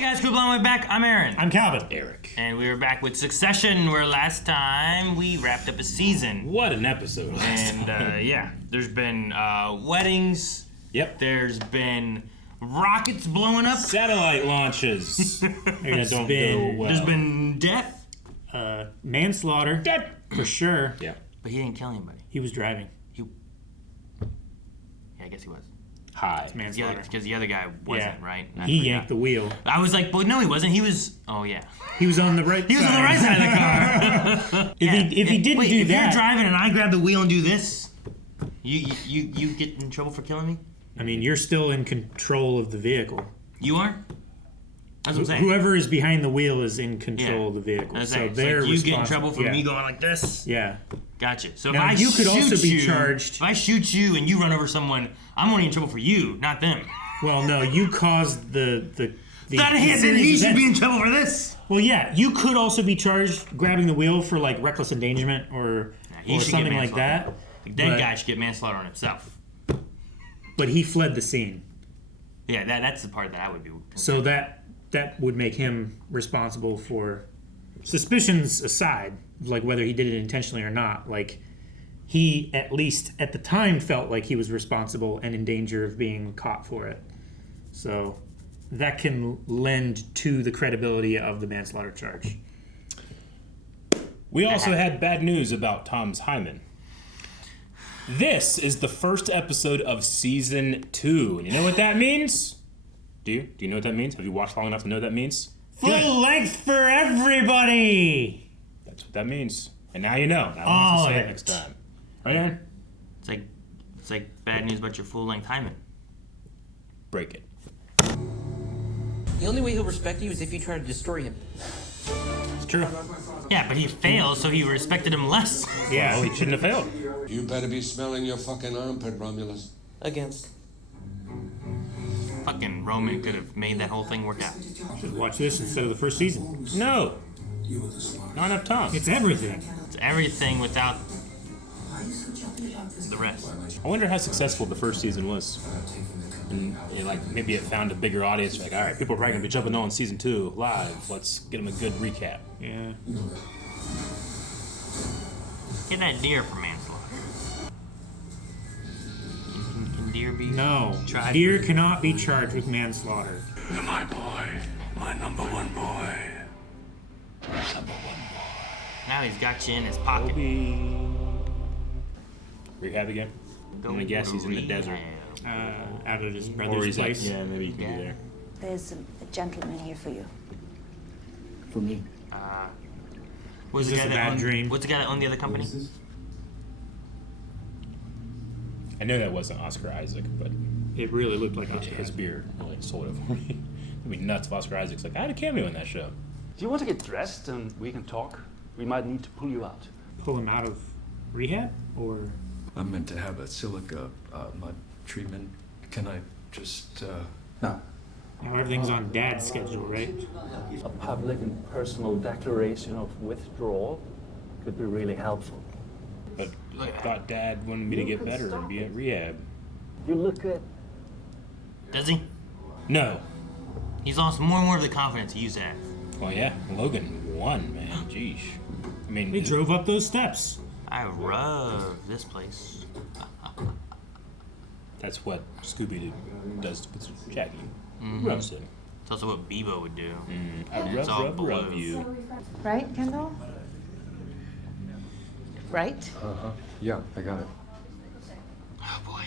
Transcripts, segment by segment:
Hey guys, cool blowing back. I'm Aaron. I'm Calvin. Eric. And we were back with Succession, where last time we wrapped up a season. What an episode. And yeah, there's been weddings. Yep. There's been rockets blowing up. Satellite launches. There's been death. Manslaughter. Dead. For sure. Yeah. But he didn't kill anybody. He was driving. Yeah, I guess he was. High. Manslaughter. Because the other guy wasn't, right? He yanked the wheel. I was like, but no, he wasn't. He was. Oh yeah. He was on the right. He was on the right side of the car. If he didn't do if that, you're driving and I grab the wheel and do this, you get in trouble for killing me. I mean, you're still in control of the vehicle. You are. That's what I'm saying. Whoever is behind the wheel is in control of the vehicle. So they're you get in responsible. trouble for me going like this. Yeah. Gotcha. So Now, if I you could shoot also be you, charged. If I shoot you and you run over someone, I'm only in trouble for you, not them. Well, no, you caused the Then he should be in trouble for this. Well, yeah, you could also be charged grabbing the wheel for like reckless endangerment or something like that. The dead guy should get manslaughter on himself. But he fled the scene. Yeah, that's the part that I would be. So that would make him responsible for suspicions aside, like whether he did it intentionally or not. Like he, at least at the time, felt like he was responsible and in danger of being caught for it. So that can lend to the credibility of the manslaughter charge. We also had bad news about Tom's hymen. This is the first episode of season 2. And you know what that means? Do you know what that means? Have you watched long enough to know what that means? Full length for everybody! That's what that means. And now you know. Now All to say of it it. next time. Right, Aaron? It's like bad news about your full-length hymen. Break it. The only way he'll respect you is if you try to destroy him. It's true. Yeah, but he failed, so he respected him less. Yeah, Well, he shouldn't have failed. You better be smelling your fucking armpit, Romulus. Against. Fucking Roman could have made that whole thing work out. should watch this instead of the first season. No. Not enough time. It's everything. It's everything without the rest. I wonder how successful the first season was. And maybe it found a bigger audience. Like, all right, people are probably gonna be jumping on season 2 live. Let's get them a good recap. Yeah. Get that deer for manslaughter. Can deer be tried? Deer cannot be charged with manslaughter. You're my boy. My number one boy. Now he's got you in his pocket. Rehab again? I'm gonna guess he's in the desert. Out of his Or brother's he's place. yeah, maybe he could be there. There's a gentleman here for you. For me. What's Is this a bad dream? What's the guy that owned the other company? I know that wasn't Oscar Isaac, but It really looked like Oscar his Isaac. beard really sold it for me. It'd be nuts if Oscar Isaac's like, I had a cameo in that show. Do you want to get dressed and we can talk? We might need to pull you out. Pull him out of rehab? Or... I'm meant to have a silica mud treatment. Can I just, No. Now everything's on Dad's schedule, right? A public and personal declaration of withdrawal could be really helpful. But I thought Dad wanted me to get better and be at rehab. You look good. Does he? No. He's lost more and more of the confidence he used to have. Well, yeah, Logan won, man. Jeez. I mean, They drove up those steps. I love this place. that's what Scooby-Doo does with Shaggy. Rubs him. It's also what Bebo would do. I It's all rub blue. you. Right, Kendall? Right? yeah, I got it. Oh boy.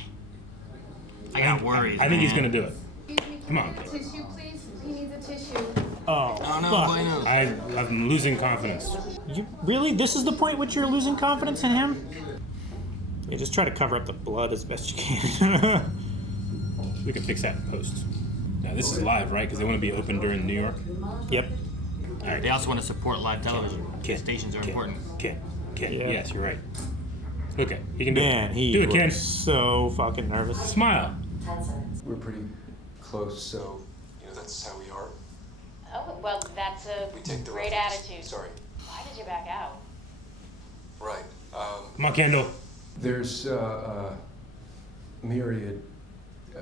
I got worries. I think he's man. gonna do it. Come on, kid. Tissue, please. He needs a tissue. Oh, Oh no, fuck. boy, no. I'm losing confidence. You, really? This is the point which you're losing confidence in him? Yeah, just try to cover up the blood as best you can. We can fix that in post. Now this is live, right? Because they want to be open during New York. Yep. All right. They also want to support live television. Ken, Stations are important. Ken. Yeah. Yes, you're right. Okay, he can do Man, it. he Do it, Ken. was so fucking nervous. Smile. We're pretty close, so, that's how we are. Oh, well, that's a We take the great reference. attitude. Sorry. Why did you back out? Right. Come on, Kendall. There's myriad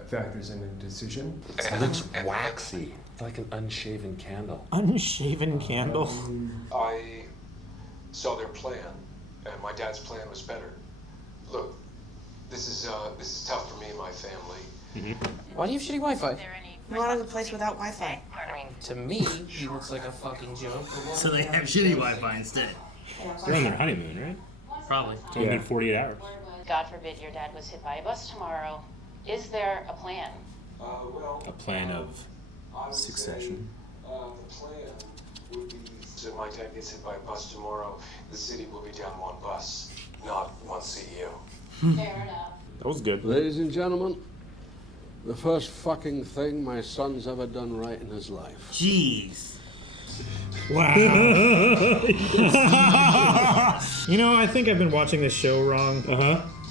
factors in a decision. It looks waxy. Like an unshaven candle. Unshaven candle. I saw their plan, and my dad's plan was better. Look, this is tough for me and my family. Why do you have shitty Wi-Fi? You wanted a place without Wi-Fi. I mean, to me, he looks like a fucking joke. So they have shitty Wi-Fi instead. They're on their honeymoon, right? Probably. It's only been 48 hours. God forbid your dad was hit by a bus tomorrow. Is there a plan? A plan of succession. The plan would be so my dad gets hit by a bus tomorrow, the city will be down one bus, not one CEO. Fair enough. That was good. Ladies and gentlemen, the first fucking thing my son's ever done right in his life. Jeez. Wow. You know, I think I've been watching this show wrong.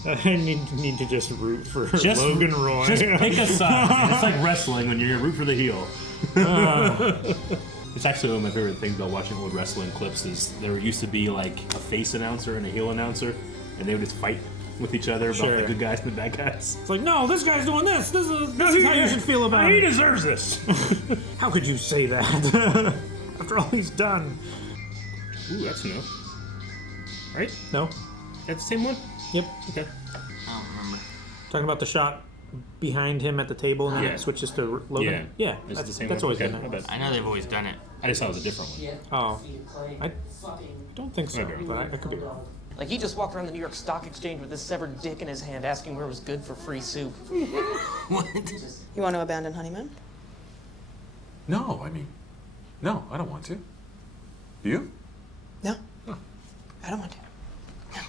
I need to just root for Logan Roy. Just pick a side. It's like wrestling when you're gonna root for the heel. It's actually one of my favorite things about watching old wrestling clips is there used to be like a face announcer and a heel announcer, and they would just fight with each other about the good guys and the bad guys. It's like, no, this guy's doing this. This is how you should feel about it. He deserves this. How could you say that? After all he's done. Ooh, that's no. Right? No? That's the same one? Yep. Okay. I don't remember. Talking about the shot behind him at the table and then it switches to Logan? Yeah. Is it the same that's one? always been Okay, there. my bad. I know they've always done it. I just thought it was a different one. Oh. I don't think so, Maybe. but I could be wrong. Like, he just walked around the New York Stock Exchange with his severed dick in his hand asking where it was good for free soup. What? You want to abandon honeymoon? No, no, I don't want to. Do you? No. I don't want to. No.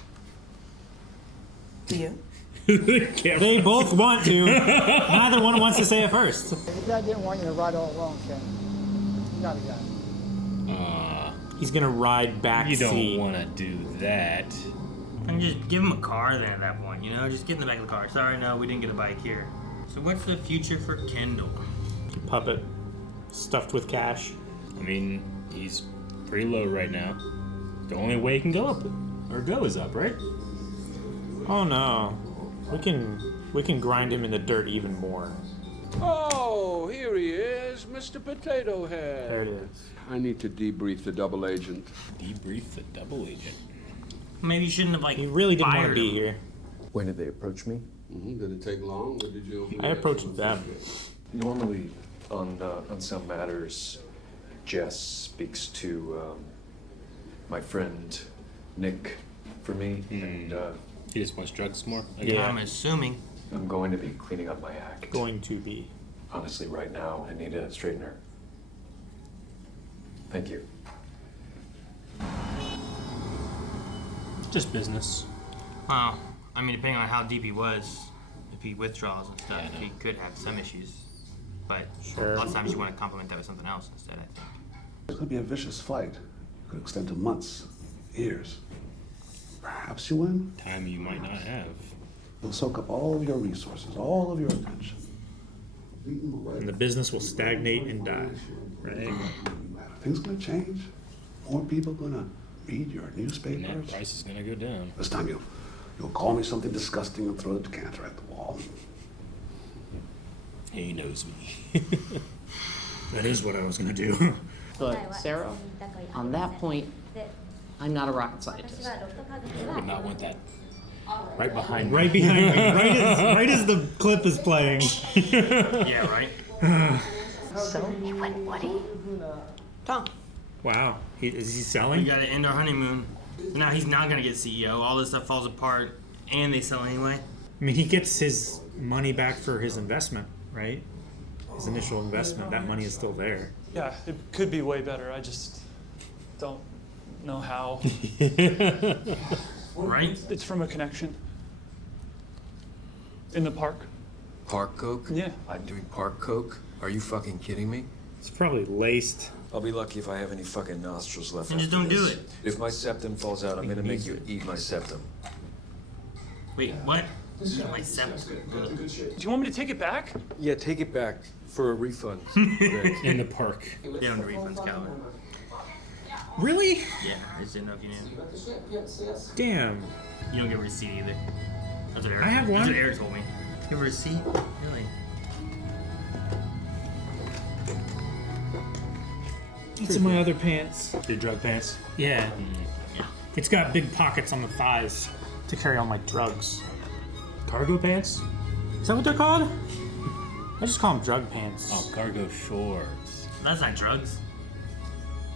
Do you? They both want to. Neither one wants to say it first. Your dad didn't want you to ride all alone, Ken. You got it. He's gonna ride back You don't seat. want to do that. And just give him a car then at that point, you know? Just get in the back of the car. Sorry, no, we didn't get a bike here. So what's the future for Kendall? Puppet. Stuffed with cash. I mean, he's pretty low right now. The only way he can go up or go is up, right? Oh no. We can grind him in the dirt even more. Oh, here he is, Mr. Potato Head. There it is. I need to debrief the double agent. Debrief the double agent. Maybe you shouldn't have, like, He really didn't want to fired be him. here. When did they approach me? Did it take long, or did you? I approached them. Normally, on some matters, Jess speaks to my friend Nick for me, and He just wants drugs more? Yeah. I'm assuming. I'm going to be cleaning up my act. Going to be. Honestly, right now, I need a straightener. Thank you. Just business. Well, I mean, depending on how deep he was, if he withdraws and stuff, he could have some issues. But Sure. a lot of times you want to complement that with something else instead, I think. It's going to be a vicious fight. It could extend to months, years. Perhaps you win. Time you might not have. You'll soak up all of your resources, all of your attention. And the business will stagnate and die. Right? Things going to change. More people going to read your And newspapers. that price is gonna go down. This time you'll call me something disgusting and throw the decanter at the wall. He knows me. That is what I was gonna do. But, Sarah, on that point, I'm not a rocket scientist. I would not want that right behind me. Right behind me. Right as the clip is playing. Yeah, right? So, You went Woody? Tom. Wow. Is he We selling? gotta end our honeymoon. Now he's not gonna get CEO. All this stuff falls apart, and they sell anyway. I mean, he gets his money back for his investment, right? His initial investment. That money is still there. Yeah, it could be way better. I just don't know how. Right? It's from a connection. In the park. Park coke? Yeah. I'm doing park coke? Are you fucking kidding me? It's probably laced. I'll be lucky if I have any fucking nostrils left. Then just after don't do this. it. If my septum falls out, I'm gonna make you eat my septum. Wait, what? My septum. Do you want me to take it back? Yeah, take it back for a refund. In the park. They don't do refunds, Calvin. Really? Yeah, I just didn't know if you knew. Damn. You don't get a receipt either. That's what Eric, I have That's one. what Eric told me. You have a receipt? Really? It's in my other pants. Your drug pants? Yeah. Yeah. It's got big pockets on the thighs to carry all my drugs. Cargo pants? Is that what they're called? I just call them drug pants. Oh, cargo shorts. That's not drugs.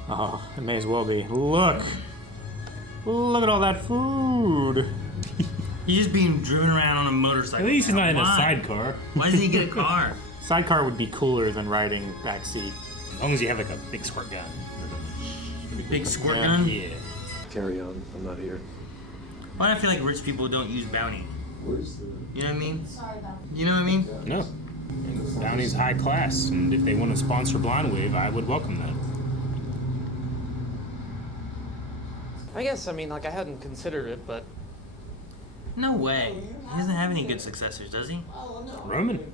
Oh, it may as well be. Look. Look at all that food. He's just being driven around on a motorcycle. At least he's not in a Why? sidecar. Why doesn't he get a car? Sidecar would be cooler than riding backseat. As long as you have like a big squirt gun. Big squirt gun? Yeah. Carry on. I'm not here. Why do I feel like rich people don't use bounty? You know what I mean? You know what I mean? No. Bounty's high class, and if they want to sponsor Blonde Wave, I would welcome that. I guess, I mean, like, I hadn't considered it, but... No way. He doesn't have any good successors, does he? Roman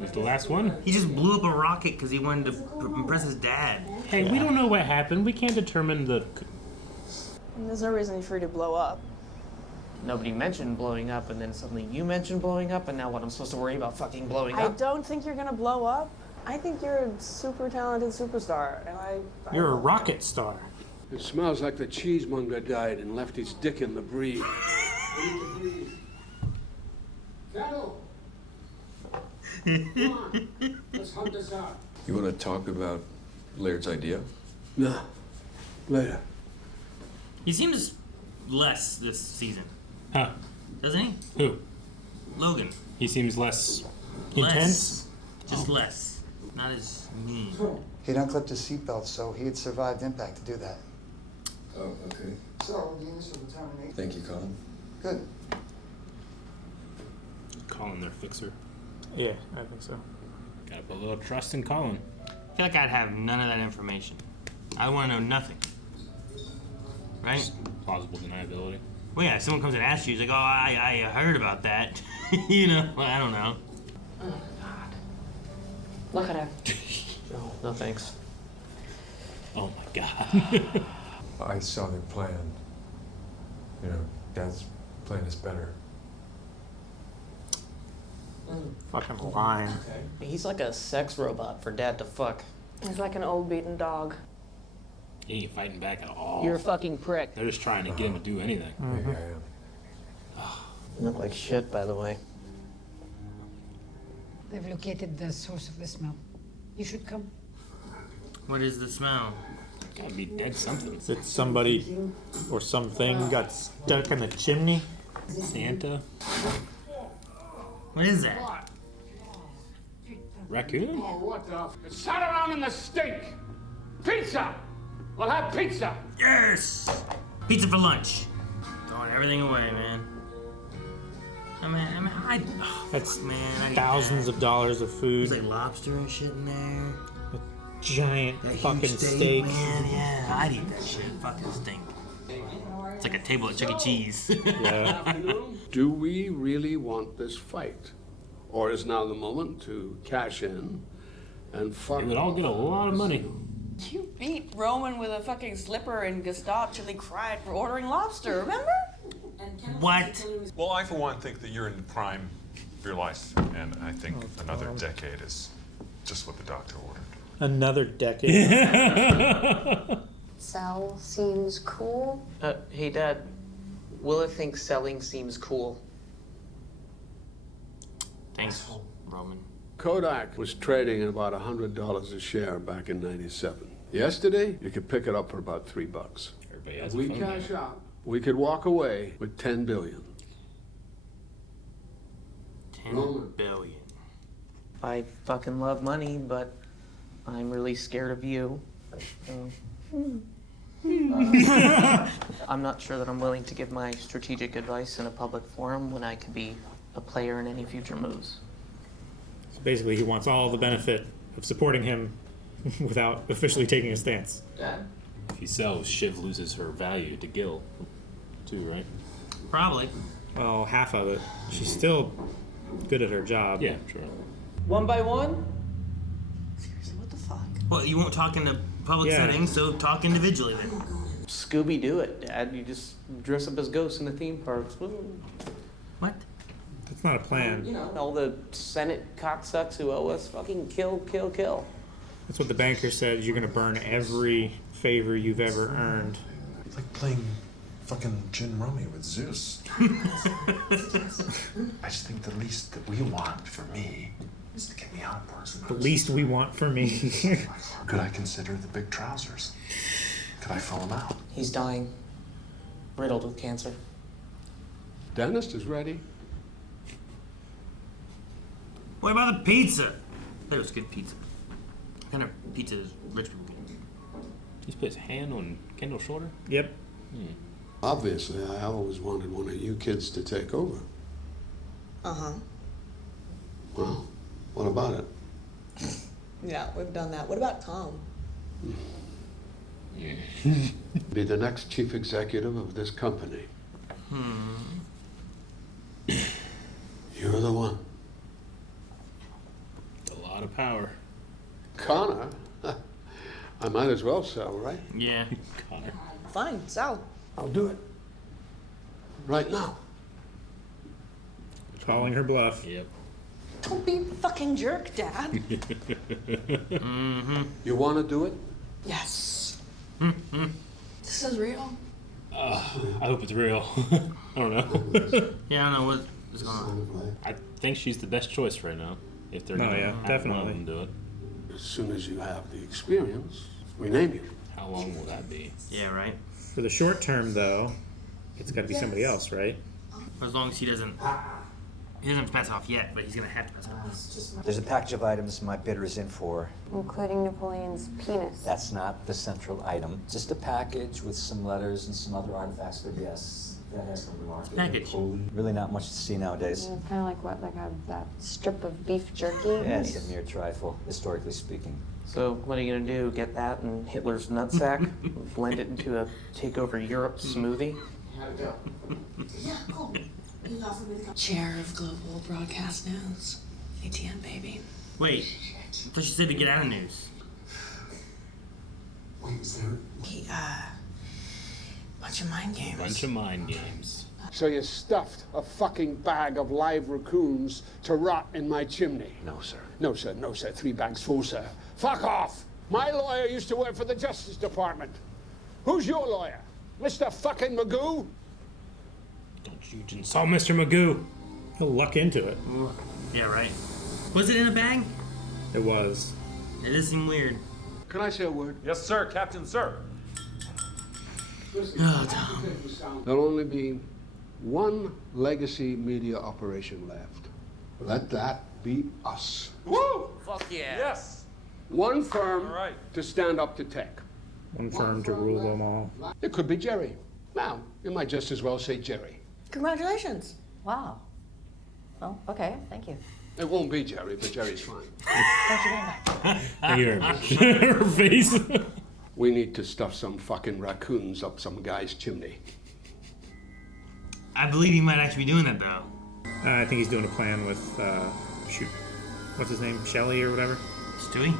was the last one. He just blew up a rocket because he wanted to impress his dad. Hey, we don't know what happened. We can't determine the... There's no reason for you to blow up. Nobody mentioned blowing up, and then suddenly you mentioned blowing up, and now what, I'm supposed to worry about fucking blowing I up? don't think you're gonna blow up. I think you're a super talented superstar, and You're a rocket star. It smells like the cheesemonger died and left his dick in the breeze. Kendall! Come on, let's hunt this out. You want to talk about Laird's idea? No. Later. He seems less this season, Huh. doesn't he? Who? Logan. He seems less... Less. Just less. Not as mean. He'd unclipped his seatbelt, so he had survived impact to do that. Oh, okay. So, the initial determination. Thank you, Colin. Good. Colin, their fixer. Yeah, I think so. Gotta put a little trust in Colin. I feel like I'd have none of that information. I want to know nothing. Right? Just plausible deniability. Well, yeah, if someone comes and asks you, he's like, oh, I heard about that. You know, well, I don't know. Oh, God. Look at him. No, no thanks. Oh, my God. I saw their plan. You know, Dad's plan is better. Fucking lying. He's like a sex robot for Dad to fuck. he's like an old beaten dog. He ain't fighting back at all. You're a fucking prick. They're just trying to get him to do anything. Maybe I am. You look like shit, by the way. They've located the source of the smell. You should come. What is the smell? Gotta be dead something. Is it somebody or something got stuck in the chimney? Santa? What is that? Raccoon? Oh, what the? It sat around in the stink! Pizza! We'll have pizza! Yes! Pizza for lunch. Throwing everything away, man. That's man, thousands of dollars of food. There's like lobster and shit in there. A giant That fucking huge steak. Man, yeah, I'd eat that shit. Fucking stink. It's like a table at Chuck E. Cheese. Yeah. Do we really want this fight? Or is now the moment to cash in and fuck? It would all get a lot of money. You beat Roman with a fucking slipper, and Gustav actually cried for ordering lobster, remember? What? Well, I, for one, think that you're in the prime of your life, and I think another decade is just what the doctor ordered. Another decade. Sal seems cool. Hey, Dad. Willa thinks selling seems cool. Thanks, Roman. Kodak was trading at about $100 a share back in '97. Yesterday, you could pick it up for about $3. Everybody has If a we phone cash now. out, we could walk away with $10 billion. 10 billion. I fucking love money, but I'm really scared of you. So. I'm not sure that I'm willing to give my strategic advice in a public forum when I could be a player in any future moves. So basically, he wants all the benefit of supporting him without officially taking a stance. Dad? If he sells, Shiv loses her value to Gil, too, right? Probably. Well, half of it. She's still good at her job. Yeah, true. One by one? Seriously, what the fuck? Well, you won't talk in a public setting, so talk individually then. Scooby-Doo it, Dad. You just dress up as ghosts in the theme parks. Woo. What? That's not a plan. You know, all the Senate cocksucks who owe us fucking kill, kill, kill. That's what the banker said. You're going to burn every favor you've ever earned. It's like playing fucking gin rummy with Zeus. I just think the least that we want for me is to get me out of prison. The least we want for me. Could I consider the big trousers? Could I fill them out? He's dying, riddled with cancer. Dentist is ready. What about the pizza? That was good pizza. What kind of pizza is rich people get? Just put his hand on Kendall's shoulder? Yep. Obviously, I always wanted one of you kids to take over. Uh-huh. Well, what about it? Yeah, we've done that. What about Tom? Be the next chief executive of this company. You're the one. It's a lot of power. Connor? I might as well sell, right? Yeah. Connor. Fine, sell. I'll do it. Right now. Calling her bluff. Yep. Don't be a fucking jerk, Dad. You want to do it? Yes. This is real. I hope it's real. I don't know. Yeah, I don't know what's going on. I think she's the best choice right now. If they're gonna have definitely. one of them do it. As soon as you have the experience, we name you. How long will that be? Yeah, right. For the short term, though, it's got to be somebody else, right? As long as he doesn't pass off yet, but he's gonna have to pass off. There's a package of items my bidder is in for. Including Napoleon's penis. That's not the central item. Just a package with some letters and some other artifacts, but yes, that has some remarkable. Package. Really not much to see nowadays. Kind of like what, that strip of beef jerky? Yeah, it's a mere trifle, historically speaking. So what are you gonna do? Get that and Hitler's nutsack, blend it into a takeover Europe smoothie? Chair of Global Broadcast News. ATN, baby. Wait, I thought you said to get out of news. Wait, is there? Bunch of mind games. Bunch of mind games. So you stuffed a fucking bag of live raccoons to rot in my chimney? No, sir. No, sir. No, sir. 3 bags full, sir. Fuck off! My lawyer used to work for the Justice Department. Who's your lawyer? Mr. fucking Magoo? Don't you insult Mr. Magoo. He'll luck into it. Ooh. Yeah, right. Was it in a bag? It was. It does seem weird. Can I say a word? Yes, sir, Captain, sir. Oh, Tom. There'll only be one legacy media operation left. Let that be us. Woo! Fuck yeah. Yes. One firm All right. to stand up to tech. One firm to rule them all. It could be Jerry. Now, you might just as well say Jerry. Congratulations. Wow. Well, okay, thank you. It won't be Jerry, but Jerry's fine. Thank you very much. Thank you very much. Her face. We need to stuff some fucking raccoons up some guy's chimney. I believe he might actually be doing that, though. I think he's doing a plan with, shoot, what's his name? Shelley or whatever? Stewie?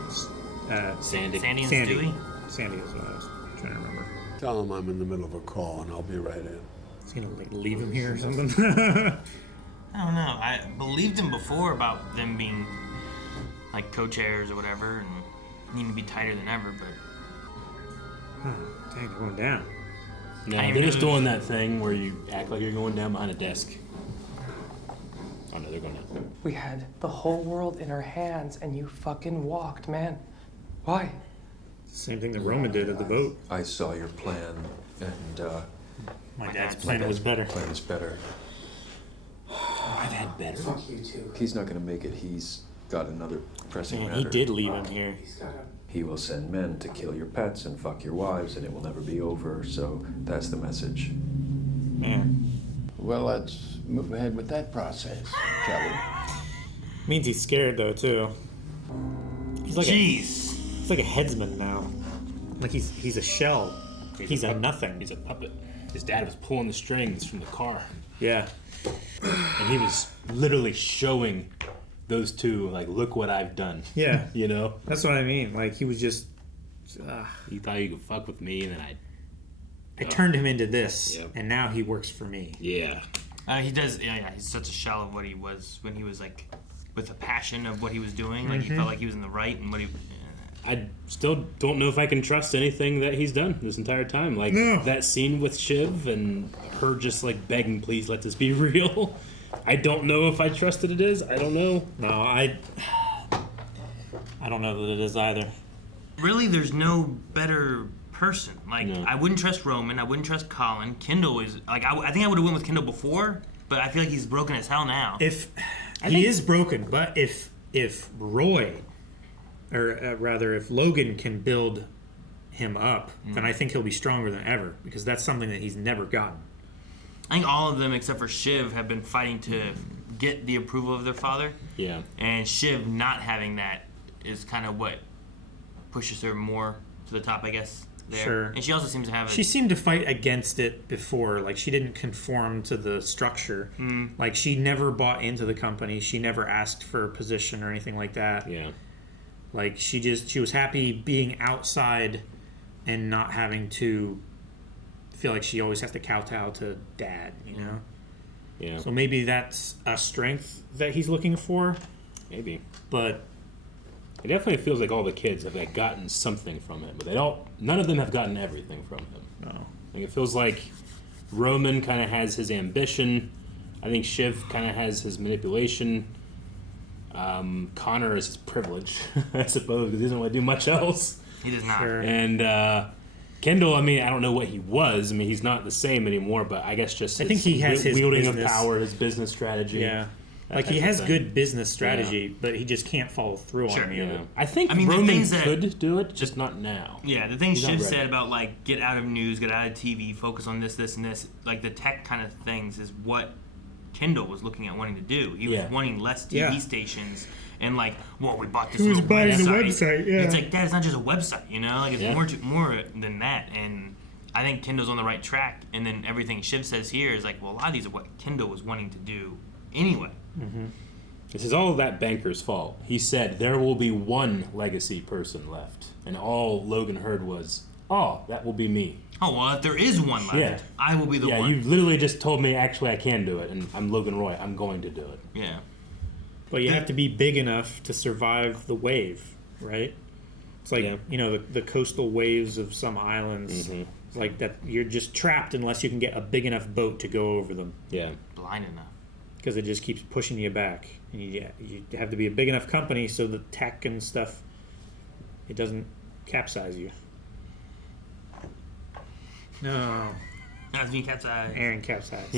Sandy. Sandy and Sandy. Stewie? Sandy is what I was trying to remember. Tell him I'm in the middle of a call and I'll be right in. Is he gonna leave him here or something? I don't know. I believed him before about them being like co-chairs or whatever and needing to be tighter than ever, but... Dang, they're going down. No, they're just doing that thing where you act like you're going down behind a desk. Oh no, they're going down. We had the whole world in our hands and you fucking walked, man. Why? Same thing that Roman did at the vote. I saw your plan, and My dad's plan was better. Plan is better. I've had better. Fuck you too. He's not going to make it. He's got another pressing Man, matter. he did leave him here. He will send men to kill your pets and fuck your wives, and it will never be over. So that's the message. Man. Well, let's move ahead with that process, shall we? Means he's scared though too. He's like Jeez. He's like a headsman now. Like he's a shell. He's a nothing. He's a puppet. His dad was pulling the strings from the car. Yeah. And he was literally showing those two, like, look what I've done. Yeah. You know? That's what I mean. Like he was just. You thought you could fuck with me, and then I turned him into this, Yep. and now he works for me. Yeah. He does, yeah, he's such a shell of what he was when he was, like, with the passion of what he was doing. Like, he felt like he was in the right and what he... I still don't know if I can trust anything that he's done this entire time. Like, that scene with Shiv and her just, like, begging, please let this be real. I don't know if I trust that it is. I don't know. No, I don't know that it is either. Really, there's no better person. Like, I wouldn't trust Roman. I wouldn't trust Colin. Kendall is, like, I think I would have went with Kendall before, but I feel like he's broken as hell now. If he is broken, but if Roy, or rather if Logan can build him up, then I think he'll be stronger than ever, because that's something that he's never gotten. I think all of them except for Shiv have been fighting to get the approval of their father. Yeah. And Shiv not having that is kind of what pushes her more to the top, I guess. There. Sure. And she also seems to have She seemed to fight against it before. Like, she didn't conform to the structure. Like, she never bought into the company. She never asked for a position or anything like that. Yeah. Like, she was happy being outside and not having to feel like she always has to kowtow to dad, you know? Yeah. So maybe that's a strength that he's looking for. Maybe. But it definitely feels like all the kids have, like, gotten something from him, but none of them have gotten everything from him. No. Like, it feels like Roman kind of has his ambition. I think Shiv kind of has his manipulation. Connor is his privilege, I suppose, because he doesn't want to do much else. He does not. Sure. And Kendall, I mean, I don't know what he was. I mean, he's not the same anymore, but I guess just I think he has his wielding business. of power, his business strategy. Yeah. that Like, type he of has thing. good business strategy, but he just can't follow through on any of it. I think the Roman things that- could do it, just not now. Yeah, the things He's not Shiv ready. said about, like, get out of news, get out of TV, focus on this, and this, like, the tech kind of things is what Kendall was looking at wanting to do. He was Yeah. wanting less TV Yeah. stations and, like, well, we bought this He was little buying the website. website, yeah. It's like, Dad, it's not just a website, you know? Like, it's Yeah. more than that. And I think Kendall's on the right track. And then everything Shiv says here is like, well, a lot of these are what Kendall was wanting to do anyway. This is all that banker's fault. He said there will be one legacy person left, and all Logan heard was, "Oh, that will be me." Oh, well, if there is one left, Yeah. I will be the Yeah, one. you literally just told me, actually, I can do it, and I'm Logan Roy. I'm going to do it. Yeah. But you have to be big enough to survive the wave, right? It's like, you know, the coastal waves of some islands. It's like that you're just trapped unless you can get a big enough boat to go over them. Yeah. Blind enough. Because it just keeps pushing you back. And you have to be a big enough company so the tech and stuff, it doesn't capsize you. No. That's me capsized. Aaron capsized.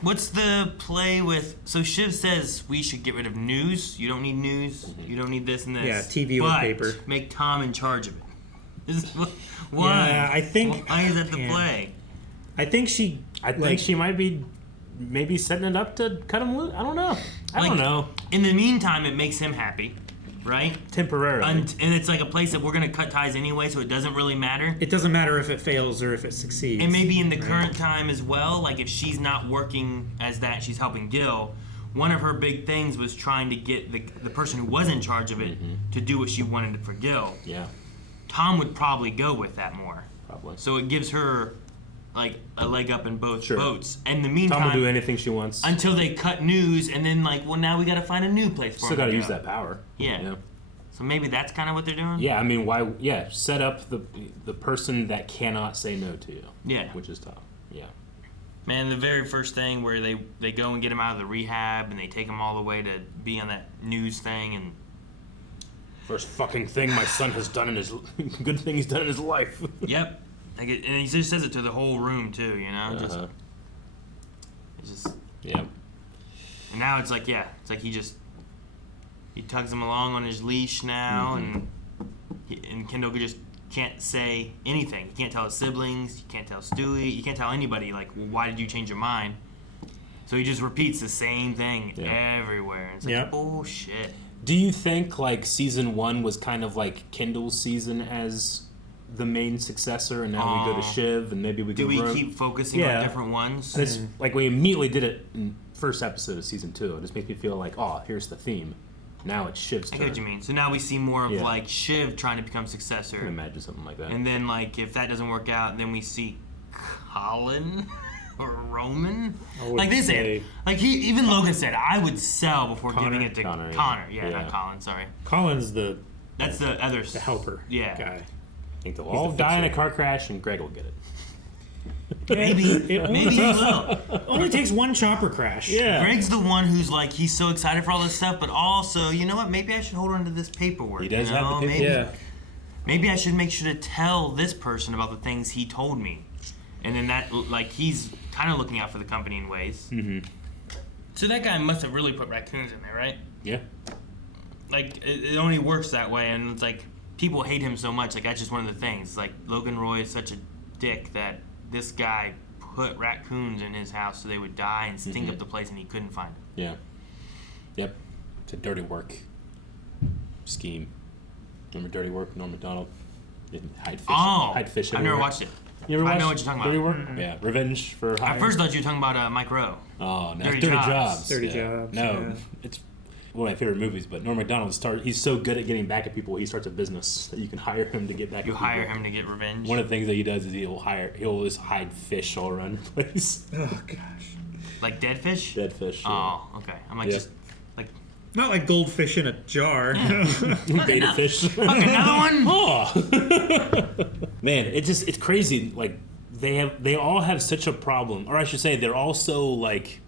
What's the play with? So Shiv says we should get rid of news. You don't need news. You don't need this and this. Yeah, TV or but paper. Make Tom in charge of it. Why? Yeah, I think. Why is that the play? I think she. I think she might be maybe setting it up to cut him loose. I don't know. I don't know. In the meantime, it makes him happy, right? Temporarily. And it's like a place that we're going to cut ties anyway, so it doesn't really matter. It doesn't matter if it fails or if it succeeds. And maybe in the current time as well, like if she's not working as that, she's helping Gil. One of her big things was trying to get the person who was in charge of it to do what she wanted for Gil. Yeah. Tom would probably go with that more. Probably. So it gives her like a leg up in both Sure. boats. And in the meantime, Tom will do anything she wants. until they cut news, and then like, well, now we got to find a new place for Still him got to to use go. that power. Yeah. So maybe that's kind of what they're doing. Yeah, I mean, why? Yeah, set up the person that cannot say no to you. Yeah. Which is tough. Yeah. Man, the very first thing where they go and get him out of the rehab, and they take him all the way to be on that news thing, and first fucking thing my son has done in his good thing he's done in his life. Yep. Like and he just says it to the whole room too, you know. It's just. Yeah. And now it's like it's like he tugs him along on his leash now, and Kendall just can't say anything. He can't tell his siblings. You can't tell Stewie. You can't tell anybody. Like, well, why did you change your mind? So he just repeats the same thing everywhere. And it's like bullshit. Do you think like season 1 was kind of like Kendall's season as the main successor, and now we go to Shiv, and maybe we do go we keep focusing on different ones? It's like we immediately did it in first episode of season 2. It just makes me feel like, oh, here's the theme. Now it's Shiv's turn. I get what you mean. So now we see more of like Shiv trying to become successor. I can imagine something like that. And then like if that doesn't work out, then we see Colin or Roman. Like they said, like even Logan said, I would sell before giving it to Connor. Yeah, not Colin. Sorry. Colin's the That's the other... The helper Yeah. guy. I think they'll He's all the die in a fixer. car crash and Greg will get it. Maybe he will. Only takes one chopper crash. Yeah. Greg's the one who's like, he's so excited for all this stuff, but also, you know what? Maybe I should hold on to this paperwork. He does you know? have the Maybe, paperwork. maybe I should make sure to tell this person about the things he told me. And then that, like, he's kind of looking out for the company in ways. Mm-hmm. So that guy must have really put raccoons in there, right? Yeah. Like, it only works that way, and it's like, people hate him so much. Like, that's just one of the things. Like, Logan Roy is such a dick that this guy put raccoons in his house so they would die and stink up the place, and he couldn't find them. Yeah. Yep. It's a dirty work scheme. Remember Dirty Work? Norm Macdonald? Hide fish. Hide fish I've everywhere. never watched it. You ever I watched know what you're talking about. Dirty Work? Yeah. Revenge for Hire. At first, I thought you were talking about Mike Rowe. Oh, no. Dirty Dirty Jobs. Jobs. Dirty yeah. Jobs, No. yeah. It's one of my favorite movies, but Norm Macdonald he's so good at getting back at people, he starts a business that you can hire him to get back at people. You hire him to get revenge? One of the things that he does is he'll just hide fish all around the place. Oh, gosh. Like dead fish? Dead fish. Yeah. Oh, okay. I'm like, Yeah. just, like... Not like goldfish in a jar. Beta fish. Fuck, another one? Oh. Man, it's crazy. Like, they all have such a problem. Or I should say, they're all so, like,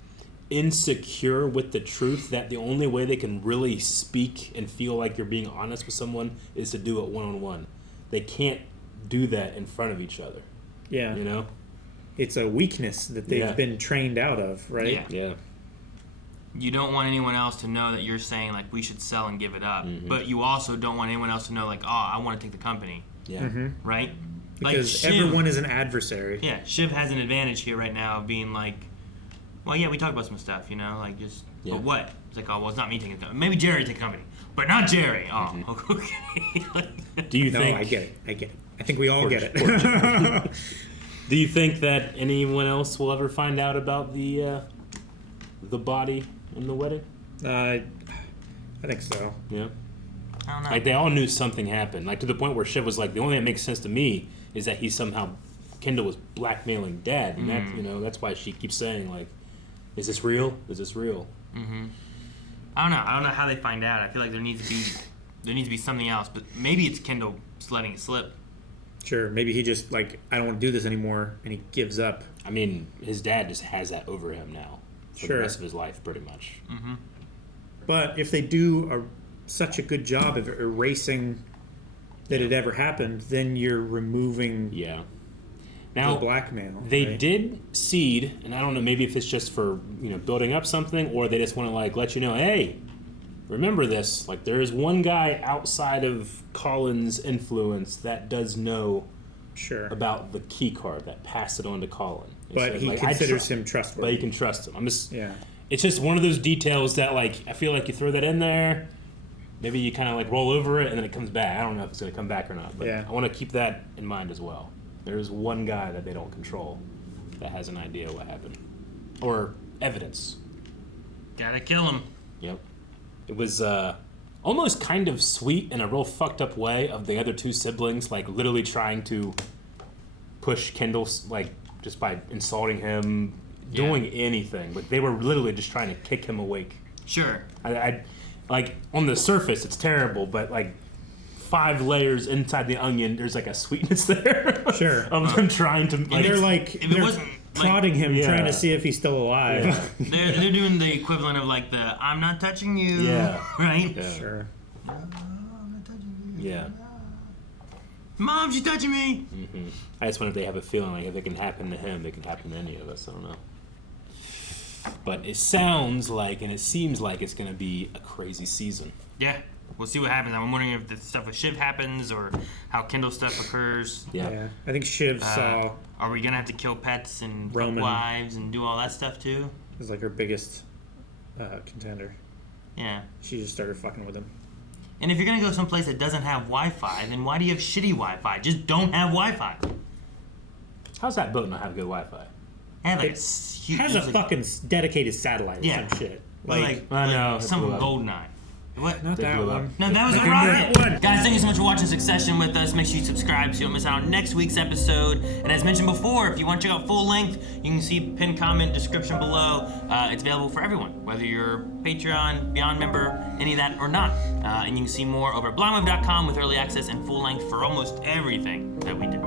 insecure with the truth that the only way they can really speak and feel like you're being honest with someone is to do it one-on-one. They can't do that in front of each other. Yeah. You know? It's a weakness that they've been trained out of, right? Yeah. You don't want anyone else to know that you're saying, like, we should sell and give it up. But you also don't want anyone else to know, like, oh, I want to take the company. Yeah. Mm-hmm. Right? Because like everyone is an adversary. Yeah, Shiv has an advantage here right now of being like, well, yeah, we talked about some stuff, you know, like just, but what? It's like, oh, well, it's not me taking the company. Maybe Jerry take the company, but not Jerry. Oh, okay. Do you think... No, I get it. I think we all get it. Do you think that anyone else will ever find out about the body in the wedding? I think so. Yeah. I don't know. Like, they all knew something happened. Like, to the point where Shiv was like, the only thing that makes sense to me is that he somehow, Kendall was blackmailing Dad. And that's, you know, that's why she keeps saying, like, is this real? Is this real? Mm-hmm. I don't know how they find out. I feel like there needs to be something else, but maybe it's Kendall just letting it slip. Sure, maybe he just, like, I don't want to do this anymore, and he gives up. I mean, his dad just has that over him now for the rest of his life, pretty much. Mm-hmm. But if they do such a good job of erasing that it ever happened, then you're removing now, the blackmail. They right? did seed, and I don't know, maybe if it's just for, you know, building up something, or they just want to, like, let you know, hey, remember this. Like, there is one guy outside of Colin's influence that does know about the key card that passed it on to Colin. But he considers him trustworthy. But he can trust him. It's just one of those details that, like, I feel like you throw that in there, maybe you kind of, like, roll over it, and then it comes back. I don't know if it's going to come back or not, but I want to keep that in mind as well. There's one guy that they don't control that has an idea what happened. Or evidence. Gotta kill him. Yep. It was almost kind of sweet in a real fucked up way of the other two siblings, like, literally trying to push Kendall, like, just by insulting him, doing anything. Like, they were literally just trying to kick him awake. Sure. I like, on the surface, it's terrible, but, like, 5 layers inside the onion, there's, like, a sweetness there. Sure. Of them trying to, like... They're, like, prodding him, trying to see if he's still alive. Yeah. They're doing the equivalent of, like, the I'm not touching you. Yeah. Right? Yeah. Sure. Yeah. Mom, she's touching me. Mm-hmm. I just wonder if they have a feeling like if it can happen to him, it can happen to any of us. I don't know. But it sounds like, and it seems like it's going to be a crazy season. Yeah. We'll see what happens. I'm wondering if the stuff with Shiv happens or how Kendall stuff occurs. Yeah. I think Shiv saw... Are we going to have to kill pets and fuck Roman wives and do all that stuff too? Is like her biggest contender. Yeah. She just started fucking with him. And if you're going to go someplace that doesn't have Wi-Fi, then why do you have shitty Wi-Fi? Just don't have Wi-Fi. How's that boat not have good Wi-Fi? It has a fucking dedicated satellite or some shit. Like I know. some Goldeneye. What? Not that one. No, that was a rocket. Guys, thank you so much for watching Succession with us. Make sure you subscribe so you don't miss out on next week's episode. And as mentioned before, if you want to check out full length, you can see pinned comment description below. It's available for everyone, whether you're Patreon, Beyond member, any of that or not. And you can see more over at blindwave.com with early access and full length for almost everything that we do.